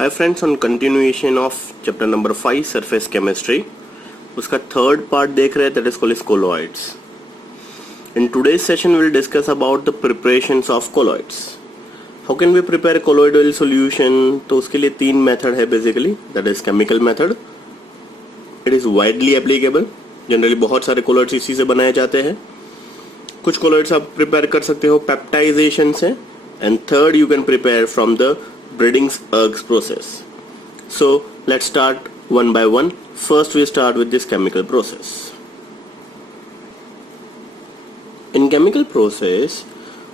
Hi friends, on continuation of chapter number 5 surface chemistry, उसका third part देख रहे हैं, that is called colloids. In today's session we will discuss about the preparations of colloids. How can we prepare colloidal solution? तो उसके लिए तीन method है basically, that is chemical method. It is widely applicable. Generally बहुत सारे colloids इसी से बनाए जाते हैं. कुछ colloids आप prepare कर सकते हो peptidization से, and third you can prepare from the Briggs-Ergs process. So let's start one by one. First we start with this chemical process. In chemical process,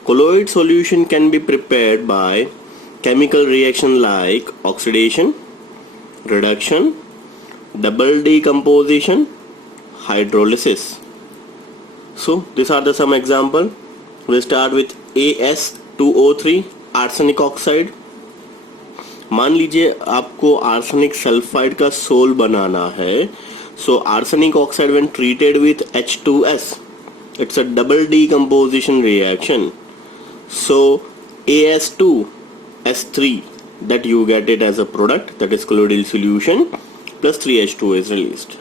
colloid solution can be prepared by chemical reaction like oxidation, reduction, double decomposition, hydrolysis. So these are the some example. We start with AS2O3, arsenic oxide. मान लीजिए आपको arsenic sulphide का sol बनाना है. So arsenic oxide when treated with H2S, it's a double decomposition reaction. So AS2S3, that you get it as a product, that is colloidal solution, plus 3H2 is released.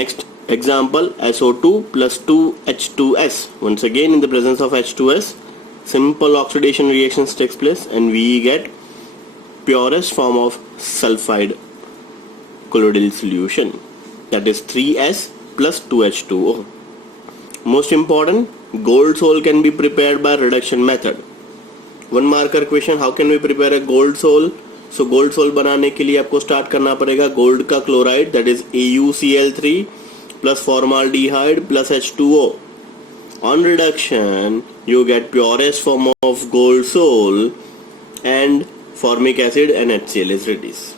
Next example, SO2 plus 2H2S. Once again in the presence of H2S, simple oxidation reactions takes place and we get purest form of sulfide colloidal solution, that is 3S plus 2H2O. Most important, gold sol can be prepared by reduction method. One marker question, how can we prepare a gold sol? So gold sol बनाने के लिए आपको start करना पड़ेगा gold का chloride, that is AuCl3 plus formaldehyde plus H2O. On reduction, you get purest form of gold sol and formic acid and HCl is released.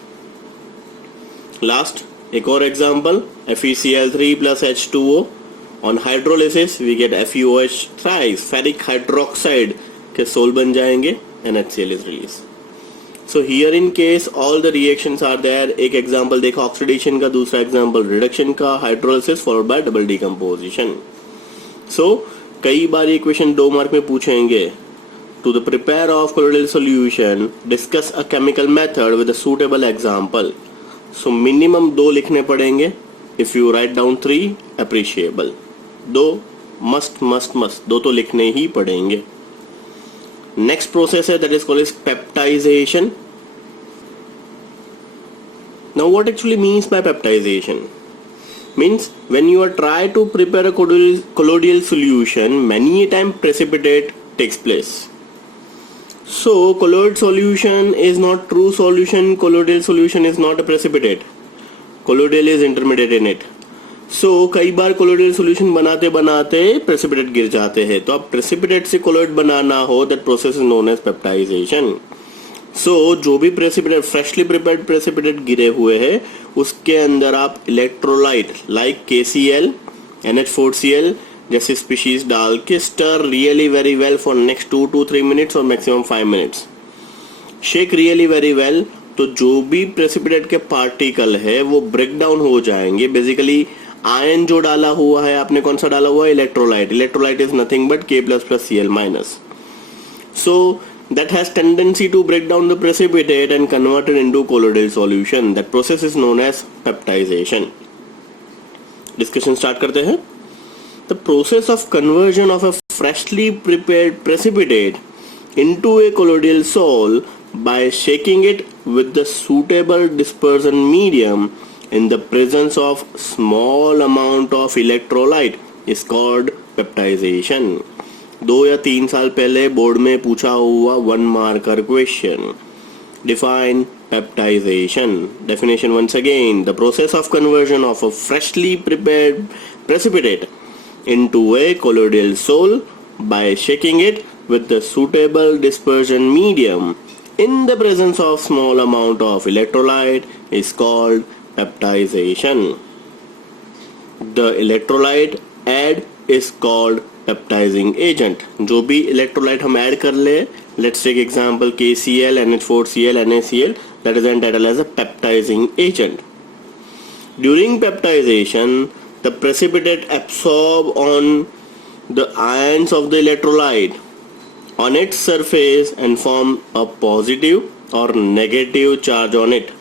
Last, एक और example, FeCl3 plus H2O. On hydrolysis, we get FeOH thrice, ferric hydroxide के soul बन जाएंगे and HCl is released. So here in case all the reactions are there. एक example देखा oxidation का, दूसरा example reduction का, hydrolysis followed by double decomposition. So कई बार ये क्वेश्चन 2 मार्क में पूछेंगे. To the prepare of colloidal solution discuss a chemical method with a suitable example. So minimum 2 लिखने पड़ेंगे. If you write down 3 appreciable. 2 must 2 तो लिखने ही पड़ेंगे. नेक्स्ट प्रोसेस है, that is called peptization. Now what actually means by peptization? Means when you are try to prepare a colloidal solution, many a time precipitate takes place. So colloid solution is not true solution, colloidal solution is not a precipitate, colloidal is intermediate in it. So कई बार colloidal solution बनाते बनाते precipitate गिर जाते हैं. तो अब precipitate से colloid बनाना हो, that process is known as peptization. So जो भी प्रेसिपिटेट फ्रेशली प्रिपेयर्ड प्रेसिपिटेट गिरे हुए हैं उसके अंदर आप इलेक्ट्रोलाइट लाइक KCl, NH4Cl जैसे स्पीशीज डाल के stir really very well for next 2 to 3 minutes और maximum 5 minutes. Shake really very well. तो जो भी प्रेसिपिटेट के पार्टिकल है वो ब्रेक डाउन हो जाएंगे. बेसिकली आयन जो डाला हुआ है आपने, कौन सा डाला हुआ है? Electrolyte. Electrolyte is nothing but K++Cl-. So that has tendency to break down the precipitate and convert it into colloidal solution. That process is known as peptization. Discussion start करते हैं. The process of conversion of a freshly prepared precipitate into a colloidal sol by shaking it with the suitable dispersion medium in the presence of small amount of electrolyte is called peptization. 2 या 3 साल पहले board में पूछा हुआ 1 marker question. Define peptization. Definition once again, the process of conversion of a freshly prepared precipitate into a colloidal sol by shaking it with the suitable dispersion medium in the presence of small amount of electrolyte is called peptization. The electrolyte add is called peptizing agent. जो भी electrolyte हम add कर ले, let's take example KCl, NH4Cl, NaCl, that is entitled as a peptizing agent. During peptization, the precipitate absorb on the ions of the electrolyte on its surface and form a positive or negative charge on it.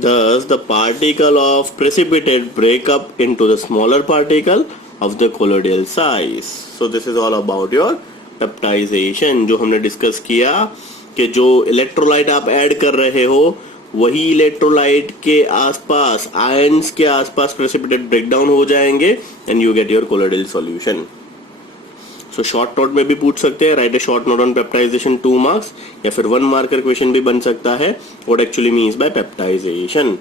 Thus, the particle of precipitate break up into the smaller particle of the colloidal size. So this is all about your peptization, जो हमने discuss किया कि जो electrolyte आप add कर रहे हो वही इलेक्ट्रोलाइट के आसपास, आयंस के आसपास प्रेसिपिटेट ब्रेकडाउन हो जाएंगे and you get your colloidal solution. So short note में भी पूछ सकते हैं, write a short note on peptization 2 marks, या फिर 1 मार्कर क्वेश्चन भी बन सकता है, what actually means by peptization.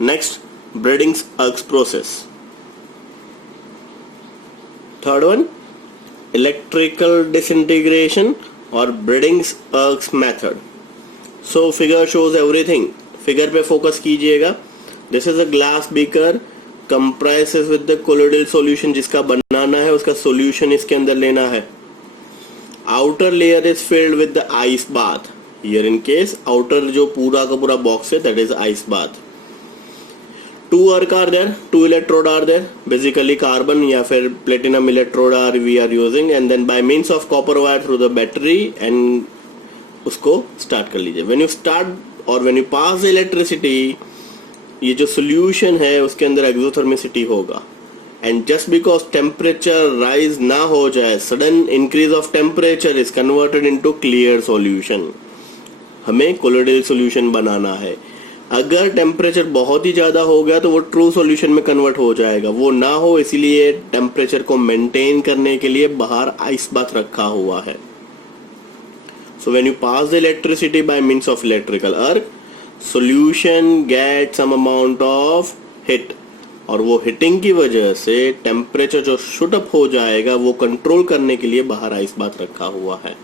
Next, Bredig's arc process. Third one, electrical disintegration और Bredig's arc method. So figure shows everything, figure पे फोकस कीजिएगा. This is a glass beaker compresses with the colloidal solution, जिसका बनाना है उसका सॉल्यूशन इसके अंदर लेना है. Outer layer is filled with the ice bath. Here in case outer जो पूरा का पूरा बॉक्स है that is ice bath. 2 arc are there, 2 electrode are there, basically carbon या फिर platinum electrode are we are using, and then by means of copper wire through the battery and उसको start कर लीजिए. When you start or when you pass the electricity, ये जो solution है उसके अंदर एक्सोथर्मिसिटी होगा, and just because temperature rise ना हो जाए, sudden increase of temperature is converted into clear solution. हमें कोलोइडल सॉल्यूशन बनाना है. अगर टेम्परेचर बहुत ही ज्यादा हो गया तो वो ट्रू सॉल्यूशन में कन्वर्ट हो जाएगा. वो ना हो इसीलिए टेम्परेचर को मेंटेन करने के लिए बाहर आइस बाथ रखा हुआ है. So when you pass the electricity by means of electrical arc, solution gets some amount of hit, और वो हिटिंग की वजह से टेम्परेचर जो शूट अप हो जाएगा वो कंट्रोल करने के लिए बाहर आइस बाथ रखा हुआ है.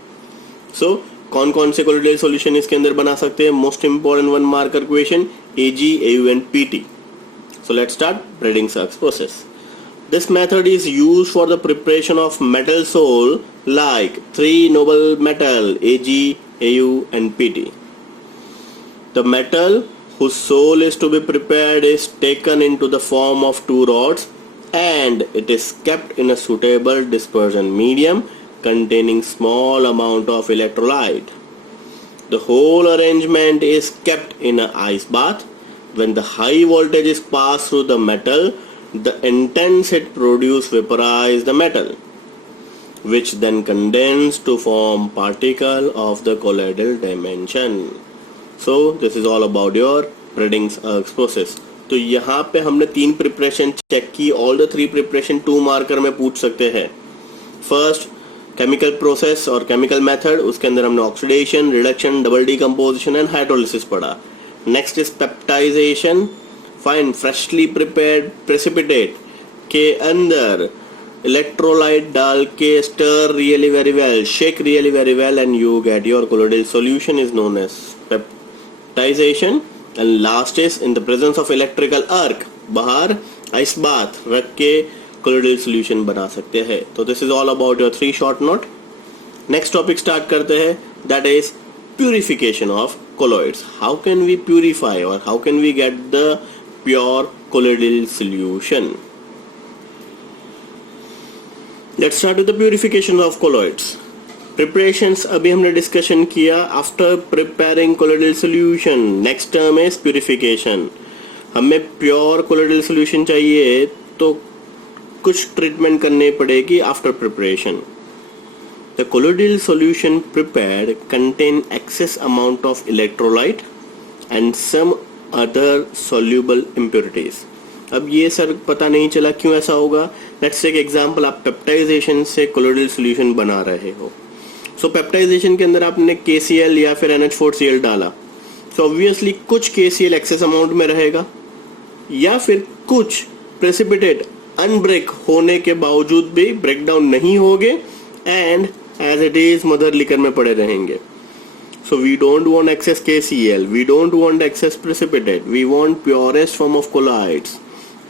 सो कौन कौन से कोलोइडल सॉल्यूशन इसके अंदर बना सकते हैं? Most important 1 marker question, Ag, Au and Pt. So let's start Bredings's process. This method is used for the preparation of metal sole like 3 noble metal Ag, Au and Pt. The metal whose sole is to be prepared is taken into the form of 2 rods and it is kept in a suitable dispersion medium containing small amount of electrolyte. The whole arrangement is kept in an ice bath. When the high voltage is passed through the metal, the intense heat produce vaporize the metal, which then condense to form particle of the colloidal dimension. So this is all about your Bredings's process. तो यहाँ पे हमने 3 preparation check की. All the 3 preparation 2 marker में पूछ सकते हैं. First, chemical process और केमिकल मेथड, उसके अंदर हमने oxidation, reduction, double decomposition and hydrolysis पढ़ा. Next is peptization. Find freshly prepared precipitate के अंदर इलेक्ट्रोलाइट डाल के stir really very well, shake really very well and you get your colloidal solution is known as peptization. And last is in the presence of electrical arc, बाहर ice bath रख के colloidal solution बना सकते हैं. तो this is all about your 3 short note. Next topic start करते हैं, that is purification of colloids. How can we purify or how can we get the pure colloidal solution? Let's start with the purification of colloids. Preparations अभी हमने discussion किया. After preparing colloidal solution, next term is purification. हमें pure colloidal solution चाहिए तो कुछ treatment करनी पड़ेगी after preparation. The colloidal solution prepared contain excess amount of electrolyte and some other soluble impurities. अब ये सर पता नहीं चला क्यों ऐसा होगा. Let's take example, आप पेप्टाइजेशन से colloidal solution बना रहे हो. So पेप्टाइजेशन के अंदर आपने KCl या फिर NH4Cl डाला. So obviously कुछ KCl excess amount में रहेगा या फिर कुछ precipitate unbreak होने के बावजूद भी breakdown नहीं होंगे and as it is mother liquor में पड़े रहेंगे. So we don't want excess KCl, we don't want excess precipitate, we want purest form of colloids.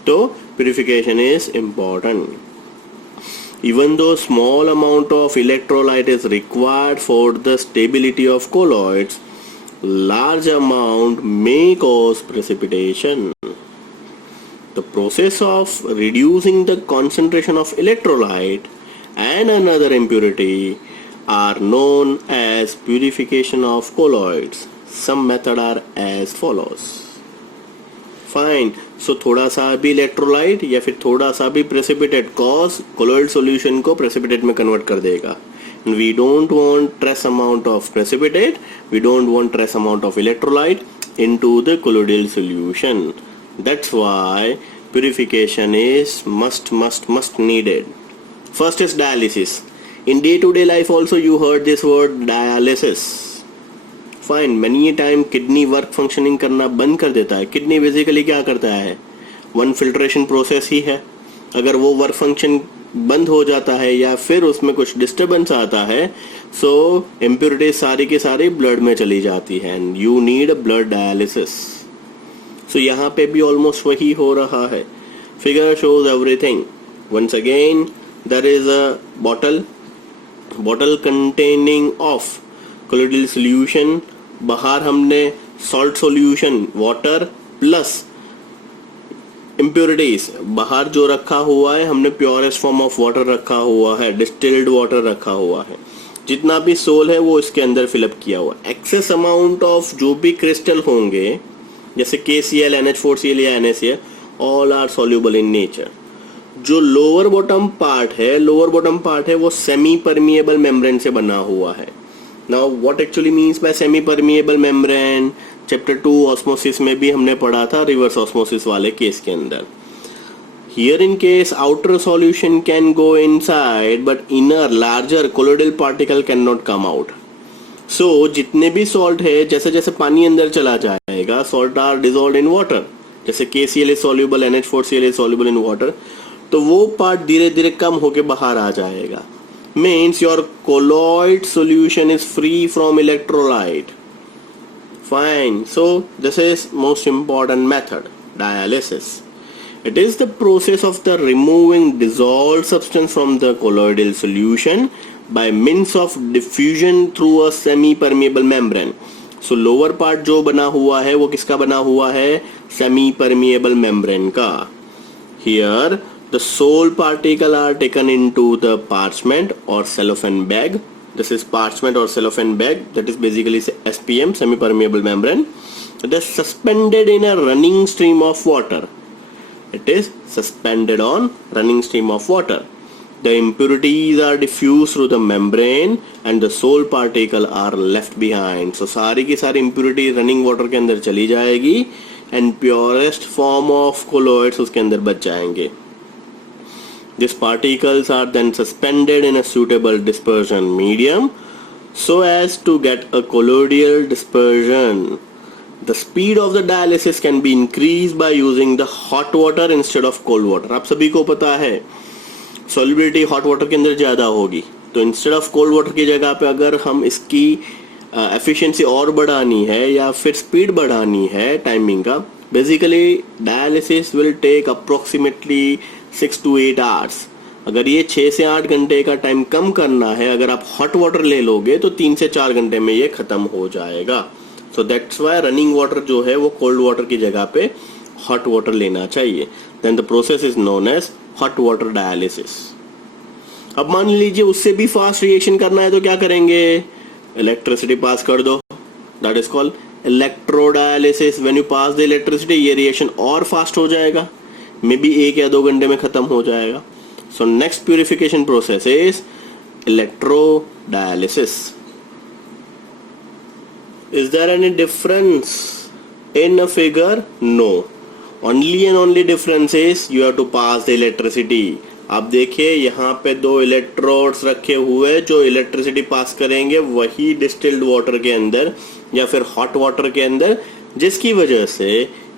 So purification is important. Even though small amount of electrolyte is required for the stability of colloids, large amount may cause precipitation. The process of reducing the concentration of electrolyte and another impurity are known as purification of colloids. Some method are as follows. Fine. So थोड़ा सा भी electrolyte या फिर थोड़ा सा भी precipitate cause colloid solution को precipitate में कन्वर्ट कर देगा. We don't want trace amount of precipitate, we don't want trace amount of electrolyte into the colloidal solution. That's why purification is must needed. First is dialysis. In day-to-day life also you heard this word dialysis. Fine, many a time kidney work functioning करना बंद कर देता है. Kidney basically क्या करता है, one filtration process ही है. अगर वो वर्क फंक्शन बंद हो जाता है या फिर उसमें कुछ डिस्टरबेंस आता है, सो इम्प्योरिटीज सारी की सारी ब्लड में चली जाती है and you need blood dialysis. So यहाँ पे भी ऑलमोस्ट वही हो रहा है. Figure shows everything. Once again there is a bottle containing of colloidal solution. बाहर हमने salt solution water plus impurities बाहर जो रखा हुआ है, हमने प्योरेस्ट फॉर्म ऑफ वाटर रखा हुआ है, डिस्टिल्ड वाटर रखा हुआ है. जितना भी सोल है वो इसके अंदर फिलअप किया हुआ. एक्सेस अमाउंट ऑफ जो भी क्रिस्टल होंगे जैसे KCl, NH4Cl या NaCl, all are soluble in nature. जो लोअर बॉटम पार्ट है वो सेमी परमिएबल मेम्ब्रेन से बना हुआ है. Now what actually means by semi permeable membrane, chapter 2 osmosis में भी हमने पढ़ा था, रिवर्स ऑस्मोसिस वाले केस के अंदर. Here in case outer solution can go inside but inner larger colloidal particle can not come out. So जितने भी सॉल्ट है, जैसे जैसे पानी अंदर चला जाएगा, salt are dissolved in water. जैसे KCl is soluble, NH4Cl is soluble in water, तो वो पार्ट धीरे धीरे कम होके बाहर आ जाएगा. Means your colloid solution is free from electrolyte. Fine. So this is most important method, dialysis. It is the process of the removing dissolved substance from the colloidal solution by means of diffusion through a semi-permeable membrane. So lower part जो बना हुआ है वो किसका बना हुआ है, semi-permeable membrane का. Here the sole particle are taken into the parchment or cellophane bag. This is parchment or cellophane bag, that is basically SPM, semi-permeable membrane. It is suspended in a running stream of water. It is suspended on running stream of water. The impurities are diffused through the membrane and the sole particle are left behind. So सारी की सारी impurity running water के अंदर चली जाएगी and purest form of colloids उसके अंदर बच जाएंगे. These particles are then suspended in a suitable dispersion medium so as to get a colloidal dispersion. The speed of the dialysis can be increased by using the hot water instead of cold water. आप सभी को पता है solubility hot water के अंदर ज़्यादा होगी, तो instead of cold water की जगह पे अगर हम इसकी efficiency और बढ़ानी है या फिर speed बढ़ानी है टाइमिंग का, basically dialysis will take approximately 6 to 8 hours. अगर ये 6 से 8 घंटे का टाइम कम करना है, अगर आप हॉट वाटर ले लोगे तो 3 से 4 घंटे में ये खत्म हो जाएगा. So that's why running water जो है वो कोल्ड वाटर की जगह पे हॉट वाटर लेना चाहिए. Then the process is known as hot water dialysis. अब मान लीजिए उससे भी फास्ट रिएक्शन करना है तो क्या करेंगे, इलेक्ट्रिसिटी पास कर दो, that is called electrodialysis. When you pass the electricity ये रिएक्शन और फास्ट हो जाएगा, मे बी 1 या 2 घंटे में खत्म हो जाएगा. So next purification process is electrodialysis. Is there any difference in a figure? No. Only and only difference is you have to pass the electricity. आप देखिए यहाँ पे 2 इलेक्ट्रोड्स रखे हुए जो इलेक्ट्रिसिटी पास करेंगे वही डिस्टिल्ड वाटर के अंदर या फिर हॉट वाटर के अंदर, जिसकी वजह से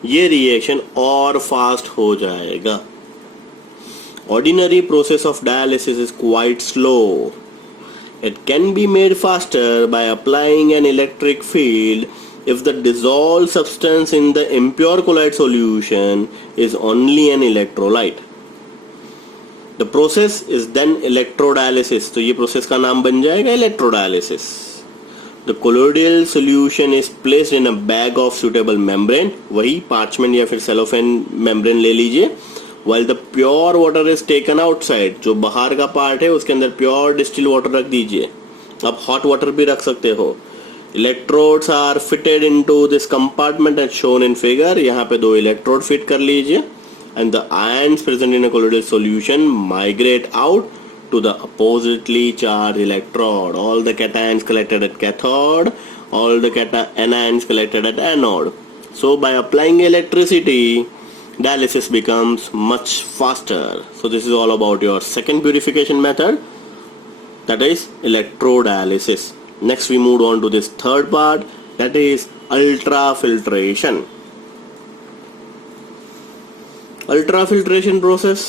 ये रिएक्शन और फास्ट हो जाएगा. Ordinary process of dialysis is quite slow. It can be made faster by applying an electric field if the dissolved substance in the impure colloid solution is only an electrolyte. The process is then electrodialysis. तो ये process का नाम बन जाएगा electrodialysis. The colloidal solution is placed in a bag of suitable membrane. वही parchment या फिर cellophane membrane ले लीजिए. While the pure water is taken outside. जो बाहर का पार्ट है उसके अंदर pure distilled water रख दीजिए. आप hot water भी रख सकते हो. Electrodes are fitted into this compartment as shown in figure. यहाँ पे 2 electrode fit कर लीजिए, and the ions present in a colloidal solution migrate out to the oppositely charged electrode. All the cations collected at cathode, all the anions collected at anode. So by applying electricity, dialysis becomes much faster. So this is all about your second purification method, that is electrodialysis. Next we moved on to this third part, that is ultrafiltration. Ultrafiltration process,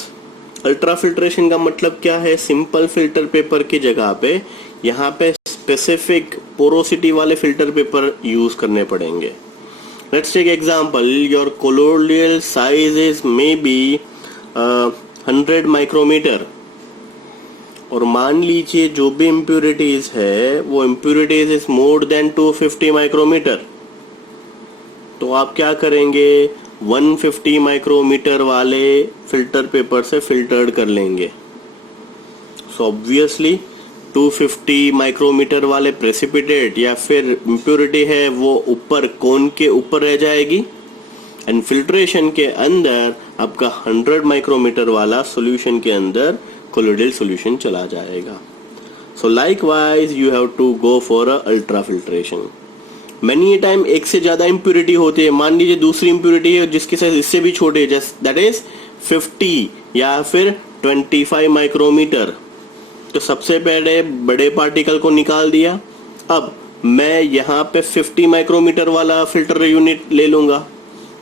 ultrafiltration का मतलब क्या है? Simple filter paper की जगह पे यहाँ पे specific porosity वाले फिल्टर पेपर यूज करने पड़ेंगे. Let's take example, your colloidal size is may be 100 micrometer, और मान लीजिए जो भी इम्प्यूरिटीज है वो impurities is more than 250 micrometer. तो आप क्या करेंगे? 150 माइक्रोमीटर वाले फिल्टर पेपर से फिल्टर्ड कर लेंगे. सो ऑब्वियसली 250 माइक्रोमीटर वाले प्रेसिपिटेट या फिर इम्प्योरिटी है वो ऊपर कोन के ऊपर रह जाएगी, एंड फिल्ट्रेशन के अंदर आपका 100 माइक्रोमीटर वाला सॉल्यूशन के अंदर कोलोइडल सॉल्यूशन चला जाएगा. So likewise you have to go for a ultra filtration. Many time एक से ज्यादा इम्प्यूरिटी होती है. मान लीजिए दूसरी इम्प्यूरिटी है जिसकी साइज इससे भी छोटे, जस्ट दैट इज 50 या फिर 25 माइक्रोमीटर. तो सबसे पहले बड़े पार्टिकल को निकाल दिया. अब मैं यहाँ पे 50 माइक्रोमीटर वाला फिल्टर यूनिट ले लूंगा.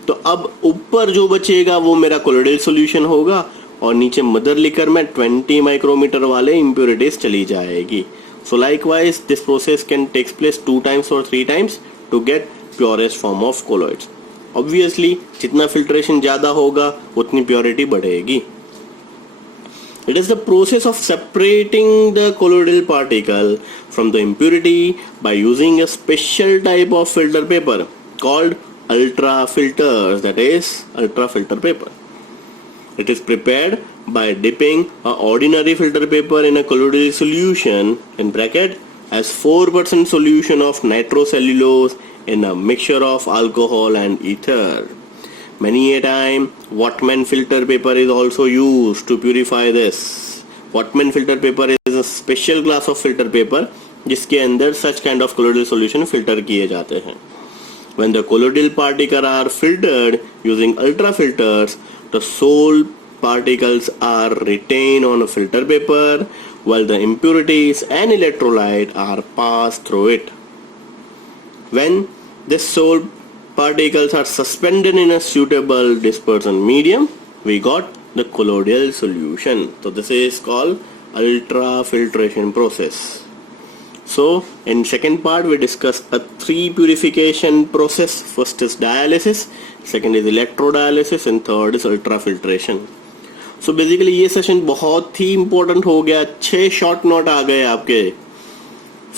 तो अब ऊपर जो बचेगा वो मेरा कोलोइडल सॉल्यूशन होगा, और नीचे मदर लिकर में 20 माइक्रोमीटर वाले इम्प्यूरिटीज चली जाएगी. So likewise, this process can take place 2 times or 3 times to get purest form of colloids. Obviously, जितना filtration ज़्यादा होगा उतनी purity बढ़ेगी. It is the process of separating the colloidal particle from the impurity by using a special type of filter paper called ultrafilters, that is ultrafilter paper. It is prepared by dipping a ordinary filter paper in a colloidal solution in bracket as 4% solution of nitrocellulose in a mixture of alcohol and ether. Many a time Whatman filter paper is also used to purify this. Whatman filter paper is a special class of filter paper जिसके अंदर such kind of colloidal solution filter किए जाते हैं. When the colloidal particles are filtered using ultrafilters, the sole particles are retained on a filter paper while the impurities and electrolyte are passed through it. When the sole particles are suspended in a suitable dispersion medium, we got the colloidal solution. So this is called ultrafiltration process. So in second part we discuss a 3 purification process. First is dialysis, second is electrodialysis, and third is ultrafiltration. So basically ये session बहुत ही important हो गया. 6 short note आ गए आपके.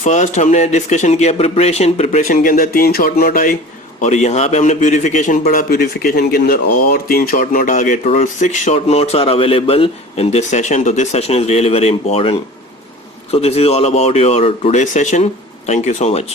First हमने discussion किया preparation के अंदर 3 शॉर्ट नोट आई, और यहाँ पे हमने प्यूरिफिकेशन पढ़ा, प्यूरिफिकेशन के अंदर और 3 शॉर्ट नोट आ गए. Total 6 short notes are available in this session. तो this session is really very important. So this is all about your today's session. Thank you so much.